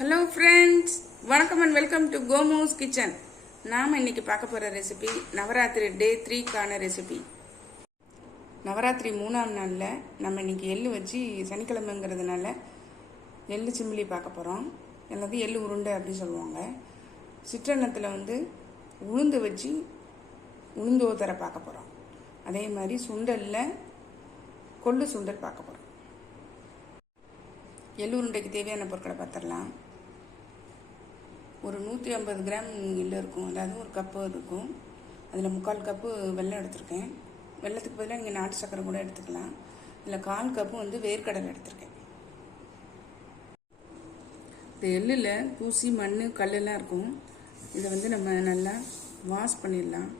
Hello friends வணக்கம் and welcome to கோமோஸ் kitchen நாம் இன்னைக்கு பார்க்க போகிற ரெசிபி நவராத்திரி டே த்ரீக்கான ரெசிபி நவராத்திரி மூணாம் நாளில் நம்ம இன்னைக்கு எள்ளு வச்சு சனிக்கிழமைங்கிறதுனால எள் சிம்பிளி பார்க்க போகிறோம் எல்லாத்தையும் எள்ளு உருண்டை அப்படின்னு சொல்லுவாங்க. சிற்றன்னத்தில் வந்து உளுந்து வச்சு உளுந்து ஓத்தரை பார்க்க போகிறோம் அதே மாதிரி சுண்டலில் கொள்ளு சுண்டல் பார்க்க போகிறோம் எள்ளு உருண்டைக்கு தேவையான பொருட்களை பார்த்துடலாம். ஒரு நூற்றி ஐம்பது கிராம் எள்ளு இருக்கும். அதாவது ஒரு கப்பு இருக்கும். அதில் முக்கால் கப்பு வெல்லம் எடுத்திருக்கேன். வெள்ளத்துக்கு பதிலாக நீங்கள் நாட்டு சக்கரை கூட எடுத்துக்கலாம். இதில் கால் கப்பு வந்து வேர்க்கடலை எடுத்திருக்கேன். இந்த எள்ளில் தூசி மண் கல்லெல்லாம் இருக்கும். இதை வந்து நம்ம நல்லா வாஷ் பண்ணிடலாம்.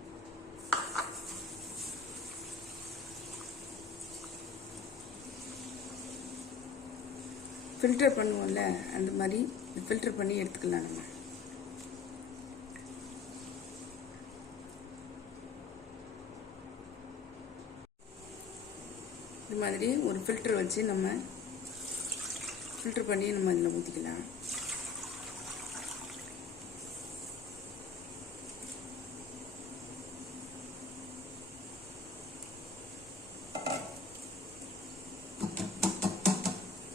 ஃபில்டர் பண்ணுவோம்ல அந்த மாதிரி ஃபில்டர் பண்ணி எடுத்துக்கலாம் நம்ம. இது மாதிரி ஒரு ஃபில்டர் வச்சு நம்ம ஃபில்டர் பண்ணி நம்ம இதில் ஊற்றிக்கலாம்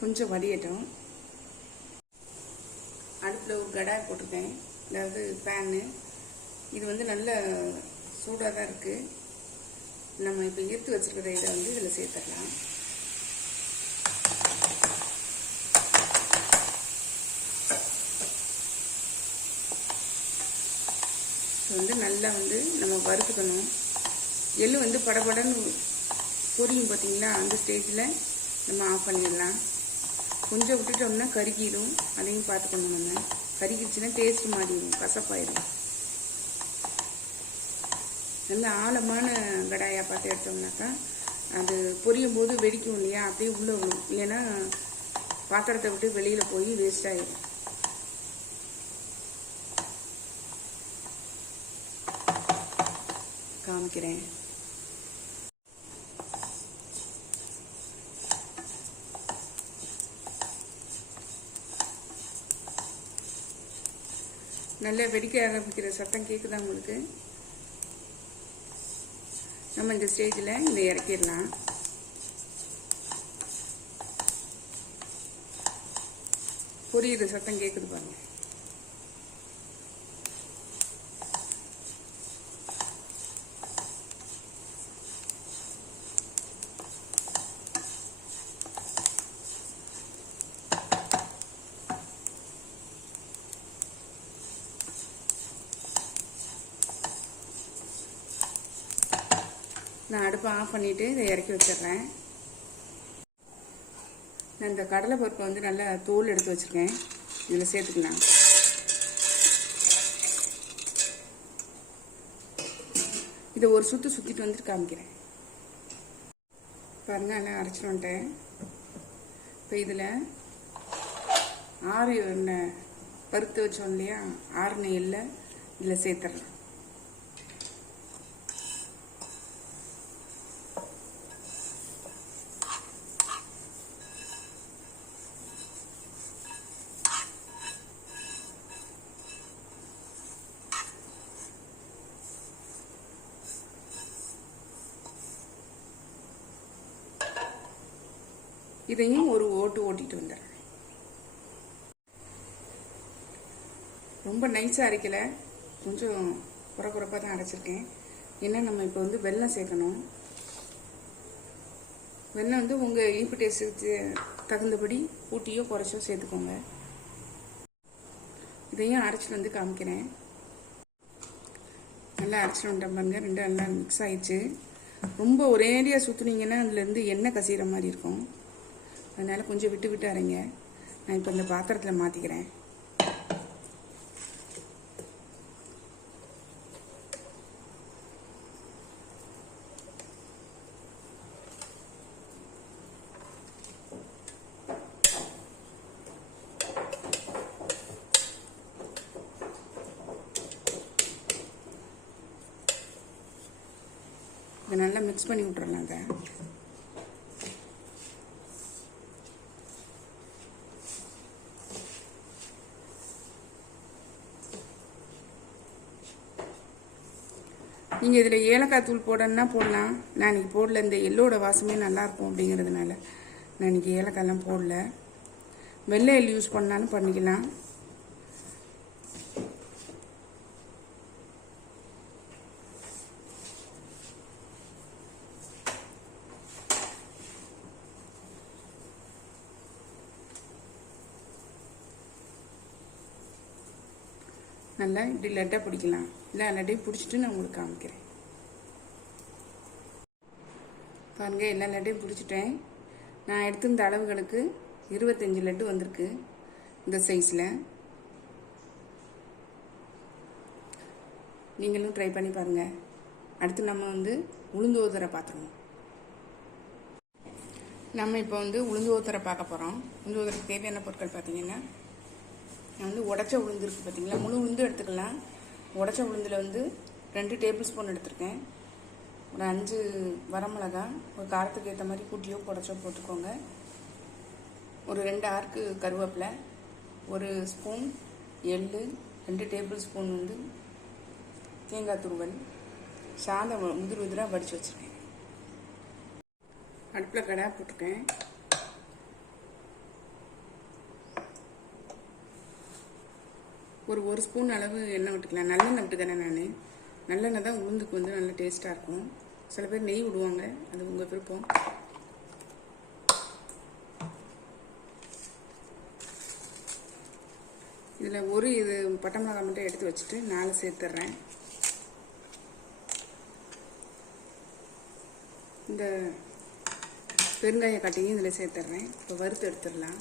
கொஞ்சம் வடியட்டும். அடுப்பில் ஒரு கடாய் போட்டிருக்கேன். அதாவது பேனு இது வந்து நல்ல சூடாக தான் இருக்குது நம்ம இப்போ ஈர்த்து வச்சுருக்கிற இதை வந்து இதில் சேர்த்துடலாம். வந்து நல்லா வந்து நம்ம வறுத்துக்கணும். எள்ளு வந்து படபடன்னு பொரியும் பார்த்திங்களா அந்த ஸ்டேஜில் நம்ம ஆஃப் பண்ணிடலாம். கொஞ்சம் விட்டுட்டோம்னா கருகிடும். அதையும் பார்த்துக்கணும் நம்ம. கருகிடுச்சுன்னா டேஸ்ட் மாறிடும். கசப்பாயிடும் நல்ல ஆழமான கடாயாக பார்த்து எடுத்தோம்னாக்கா அது பொரியும் போது வெடிக்கும் இல்லையா? அப்படியே உள்ளே வரும் இல்லைன்னா பாத்திரத்தை விட்டு வெளியில் போய் வேஸ்ட் ஆகிடும் காமிக்கிறேன். நல்லா வெடிக்க ஆரம்பிக்கிற சத்தம் கேட்குதா உங்களுக்கு? நம்ம இந்த ஸ்டேஜில் இதை இறக்கிடலாம். புரியுது சத்தம் கேட்குது பாருங்கள் நான் அடுப்பை ஆஃப் பண்ணிவிட்டு இதை இறக்கி வச்சிடுறேன். நான் இந்த கடலை பருப்பை வந்து நல்லா தோல் எடுத்து வச்சுருக்கேன். இதில் சேர்த்துக்கலாம். இதை ஒரு சுற்று சுற்றிட்டு வந்துட்டு காமிக்கிறேன். பாருங்க எல்லாம் அரைச்சிட்டு வந்துட்டேன். இப்போ இதில் ஆறு எண்ணெய் பருத்து வச்சோம் இல்லையா? ஆறு நெய்யில் இதில் சேர்த்துறேன் இதையும் ஒரு ஓட்டு ஓட்டிட்டு வந்துடுறேன் ரொம்ப நைஸாக அரைக்கல. கொஞ்சம் குறை குறைப்பாக தான் அரைச்சிருக்கேன். ஏன்னா நம்ம இப்போ வந்து வெல்லம் சேர்க்கணும். வெல்லம் வந்து உங்கள் இனிப்பு டேஸ்ட்டுக்கு தகுந்தபடி ஊட்டியோ குறைச்சோ சேர்த்துக்கோங்க. இதையும் அரைச்சிட்டு வந்து காமிக்கிறேன். நல்லா அரைச்சிட்டு வந்துட்டேன் பாருங்க. ரெண்டு நல்லா மிக்ஸ் ஆயிடுச்சு. ரொம்ப ஒரேடியாக சுற்றுனீங்கன்னா அதுலேருந்து எண்ணெய் கசிகிற மாதிரி இருக்கும். அதனால் கொஞ்சம் விட்டு விட்டு அரைங்க. நான் இப்போ இந்த பாத்திரத்தில் மாற்றிக்கிறேன் இதை நல்லா மிக்ஸ் பண்ணி விட்றலாங்க நீங்கள் இதில் ஏலக்காய் தூள் போடணுன்னா போடலாம். நான் இன்னைக்கு போடல. இந்த எள்ளோட வாசமே நல்லாயிருக்கும் அப்படிங்கிறதுனால நான் இன்னைக்கு ஏலக்காய்லாம் போடல. வெள்ளை எள் யூஸ் பண்ணாலும் பண்ணிக்கலாம். நல்லா இப்படி லட்டாக பிடிக்கலாம். இல்லை லட்டையும் பிடிச்சிட்டு நான் உங்களுக்கு காமிக்கிறேன். பாருங்க எல்லா லட்டையும் பிடிச்சிட்டேன். நான் எடுத்திருந்த அளவுகளுக்கு இருபத்தஞ்சி லட்டு வந்திருக்கு இந்த சைஸில். நீங்களும் ட்ரை பண்ணி பாருங்கள் அடுத்து நம்ம வந்து உளுந்து ஊத்தரை பார்த்துருவோம். நம்ம இப்போ வந்து உளுந்து ஊத்தரை பார்க்க போகிறோம் உளுந்து ஊத்தருக்கு தேவையான பொருட்கள் பார்த்தீங்கன்னா நான் வந்து உடச்ச உளுந்து இருக்குது பார்த்தீங்களா முழு உளுந்து எடுத்துக்கலாம். உடச்ச உளுந்தில் வந்து ரெண்டு டேபிள் ஸ்பூன் எடுத்திருக்கேன். ஒரு அஞ்சு வரமிளகா ஒரு காரத்துக்கு ஏற்ற மாதிரி கூட்டியோ குடச்சோ போட்டுக்கோங்க. ஒரு ரெண்டு ஆர்க்கு கருவேப்பிலை ஒரு ஸ்பூன் எள் ரெண்டு டேபிள் ஸ்பூன் வந்து தேங்காய் துருவல் சாதம் உதிர் உதிராக வடித்து வச்சுருக்கேன். அடுப்பில் கடை போட்டிருக்கேன். ஒரு ஒரு ஸ்பூன் அளவு எண்ணெய் விட்டுக்கலாம். நல்லெண்ணெய் விட்டுக்கிறேன் நான்? நல்லெண்ணெய் தான் உளுந்துக்கு வந்து நல்ல டேஸ்ட்டாக இருக்கும். சில பேர் நெய் விடுவாங்க. அது உங்கள் விருப்பம். இதில் ஒரு இது பட்டை மிளகாய் மட்டும் எடுத்து வச்சுட்டு நாலு சேர்த்துட்றேன் இந்த பெருங்காய கட்டையும் இதில் சேர்த்துட்றேன் இப்போ வறுத்து எடுத்துடலாம்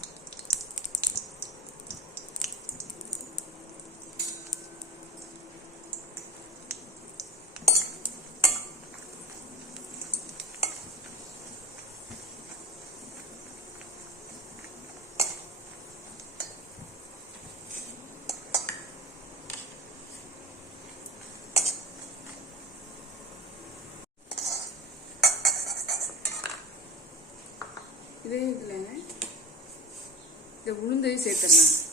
இதே இதில் இந்த உளுந்தையும் சேர்த்துடலாம்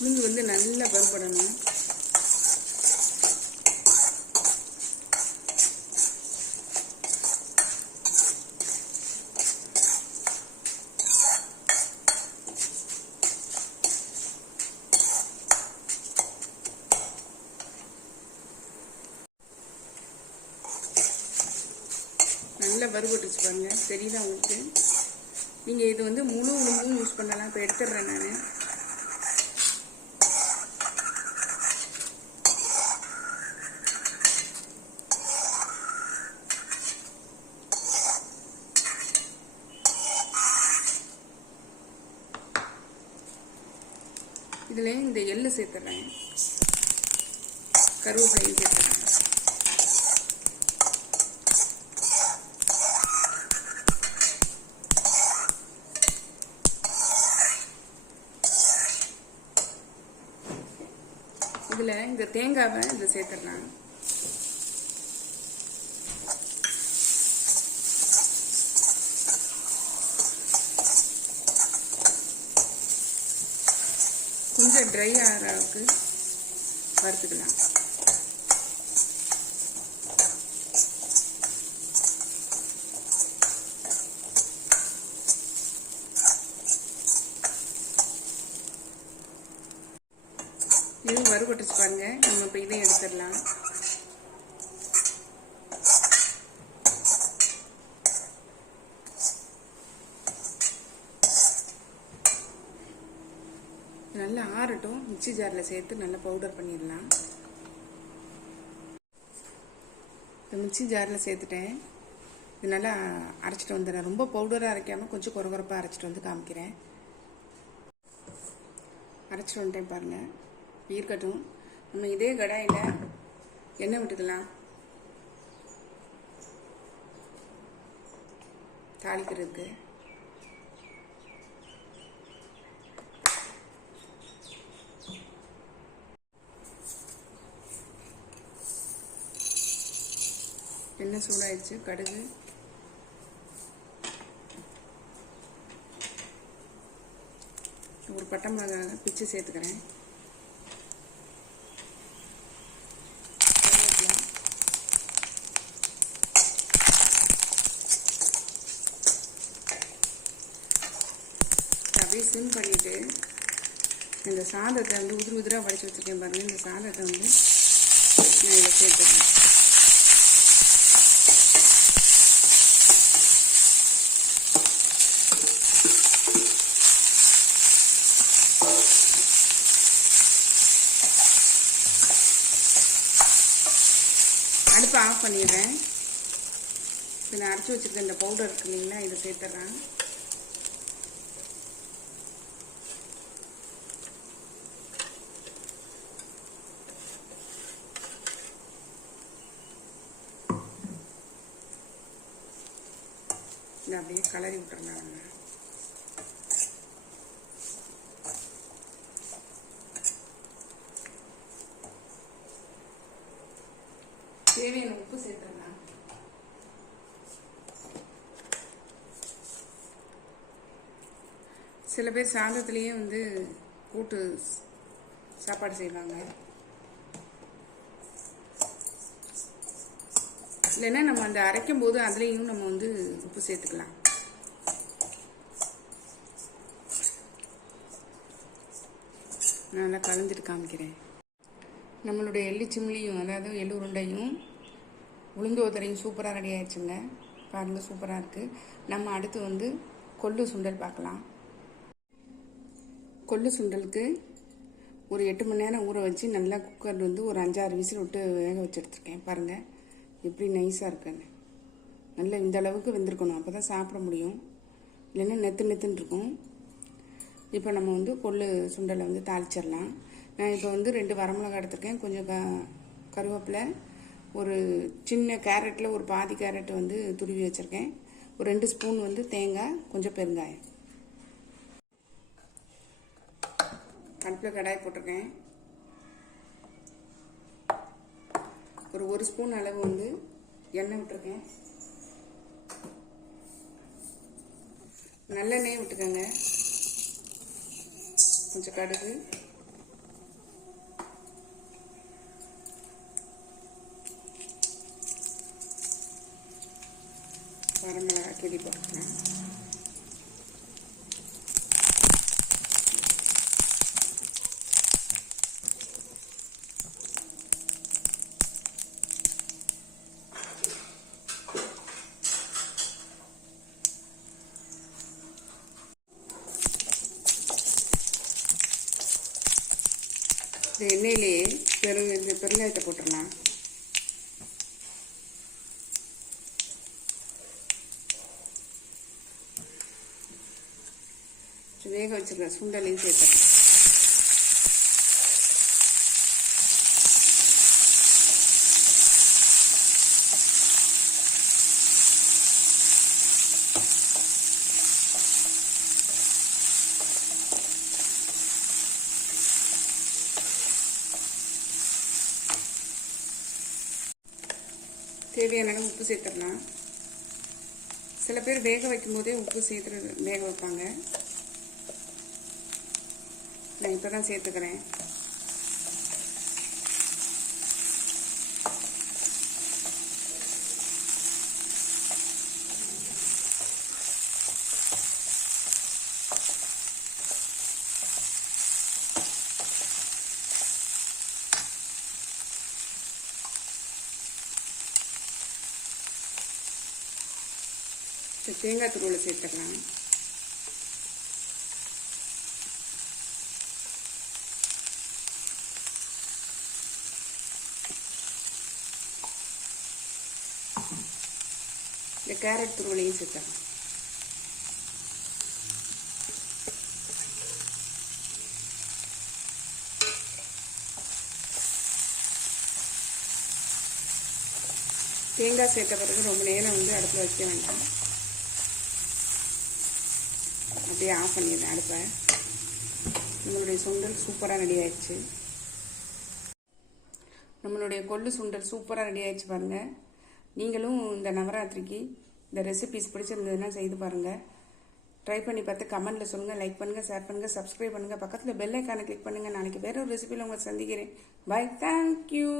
உளுந்து வந்து நல்லா வறுபடணும். நல்லா வறுபட்டுச்சு பாருங்க தெரியுதா உங்களுக்கு? நீங்கள் இது வந்து முழு உளுந்தும் யூஸ் பண்ணலாம். இப்போ எடுத்துடுறேன் நான். இதில் இந்த எள்ளு சேர்த்துறேன் கருவேப்பிலையும் சேர்த்துறேன் இதில் இந்த தேங்காவை இதில் சேர்த்துடலாம். கொஞ்சம் ட்ரை ஆகிற அளவுக்கு வறுத்துக்கலாம். இது வறுபட்டுச்சு பாருங்க. நம்ம இப்போ இதையும் எடுத்துடலாம். நல்லா ஆறட்டும். மிக்சி ஜாரில் சேர்த்து நல்லா பவுடர் பண்ணிடலாம். இப்போ மிக்சி ஜாரில் சேர்த்துட்டேன். இது நல்லா அரைச்சிட்டு வந்துடுறேன். ரொம்ப பவுடராக அரைக்காமல் கொஞ்சம் குறகுறப்பாக அரைச்சிட்டு வந்து காமிக்கிறேன். அரைச்சிட்டு வந்துட்டேன் பாருங்கள் இருக்கட்டும். நம்ம இதே கடாயில் எண்ணெய் விட்டுக்கலாம். தாளிக்கிறதுக்கு. எண்ணெய் சூடாயிடுச்சு. கடுகு. ஒரு பட்டை மிளகாக பிச்சு சேர்த்துக்கிறேன் கருவேப்பிலை. இதை அப்படியே சிம் பண்ணிவிட்டு இந்த சாதத்தை வந்து உதிரி உதிராக வடிச்சு வச்சிருக்கேன் பாருங்கள் இந்த சாதத்தை வந்து நான் இதில் சேர்த்துறேன். அடுப்பை ஆஃப் பண்ணிடுறேன். இப்போ நான் அரைச்சி வச்சுருக்க இந்த பவுடர் இருக்கு இல்லைங்களா இதை சேர்த்துட்றேன் நான் அப்படியே கலரி விட்டுறலாம் தேவையான உப்பு சேர்த்துடலாம். சில பேர் சாதத்துலேயே வந்து கூட்டு சாப்பாடு செய்வாங்க. இல்லைன்னா நம்ம அந்த அரைக்கும் போது அதுலேயும் நம்ம வந்து உப்பு சேர்த்துக்கலாம். நல்லா கலந்துட்டு காமிக்கிறேன். நம்மளுடைய எள்ளு சிம்லியும் அதாவது எள்ளு உருண்டையும் உளுந்து உதரையும் சூப்பராக ரெடி ஆயிடுச்சுங்க. பாருங்கள் சூப்பராக இருக்குது நம்ம அடுத்து வந்து கொள்ளு சுண்டல் பார்க்கலாம். கொள்ளு சுண்டலுக்கு ஒரு எட்டு மணி நேரம் ஊற வச்சு நல்லா குக்கர் வந்து ஒரு அஞ்சாறு விசில் விட்டு வேக வச்சு எடுத்துருக்கேன். பாருங்கள் எப்படி நைஸாக இருக்குன்னு. நல்லா இந்த அளவுக்கு வெந்திருக்கணும். அப்போ தான் சாப்பிட முடியும். இல்லைன்னா நெத்து நெத்துன்னு இருக்கும். இப்போ நம்ம வந்து கொள்ளு சுண்டலை வந்து தாளிச்சிடலாம். நான் இப்போ வந்து ரெண்டு வரமிளகா எடுத்திருக்கேன். கொஞ்சம் க கருவேப்பிலை ஒரு சின்ன கேரட்டில் ஒரு பாதி கேரட் வந்து துருவி வச்சுருக்கேன். ஒரு ரெண்டு ஸ்பூன் வந்து தேங்காய் கொஞ்சம் பெருங்காயம். அடுப்பில் கடாய் போட்டிருக்கேன். ஒரு ஒரு ஸ்பூன் அளவு வந்து எண்ணெய் விட்டுருக்கேன். நல்லெண்ணெய் விட்டுக்கோங்க. கொஞ்சம் கடுகு. வரமிளகா கிளி இந்த எண்ணெயிலேயே பெரு இந்த பெருங்காயத்தை போட்டுடலாம் வேக வச்சுருக்கேன் சுண்டலையும் சேர்த்துறேன் தேவையான அளவு உப்பு சேர்த்துடலாம். சில பேர் வேக வைக்கும் போதே உப்பு சேர்த்து வேக வைப்பாங்க. நான் இப்போ தான் சேர்த்துக்கிறேன். தேங்காய் துருவலை சேர்த்துக்கலாம் இந்த கேரட் துருவலையும் சேர்த்துக்கலாம் தேங்காய் சேர்த்த பிறகு ரொம்ப நேரம் வந்து அடுப்பில் வைக்க வேண்டாம். அப்படியே ஆஃப் பண்ணிடுறேன் அடுப்பை. நம்மளுடைய சுண்டல் சூப்பராக ரெடி ஆயிடுச்சு. நம்மளுடைய கொள்ளு சுண்டல் சூப்பராக ரெடி ஆயிடுச்சு பாருங்கள் நீங்களும் இந்த நவராத்திரிக்கு இந்த ரெசிபிஸ் பிடிச்சிருந்ததுன்னா செய்து பாருங்கள் ட்ரை பண்ணி பார்த்து கமெண்ட்டில் சொல்லுங்கள் லைக் பண்ணுங்கள் ஷேர் பண்ணுங்கள் சப்ஸ்கிரைப் பண்ணுங்கள் பக்கத்தில் பெல் ஐக்கானை கிளிக் பண்ணுங்கள் நாளைக்கு வேற ஒரு ரெசிபியில் உங்களை சந்திக்கிறேன். By thank you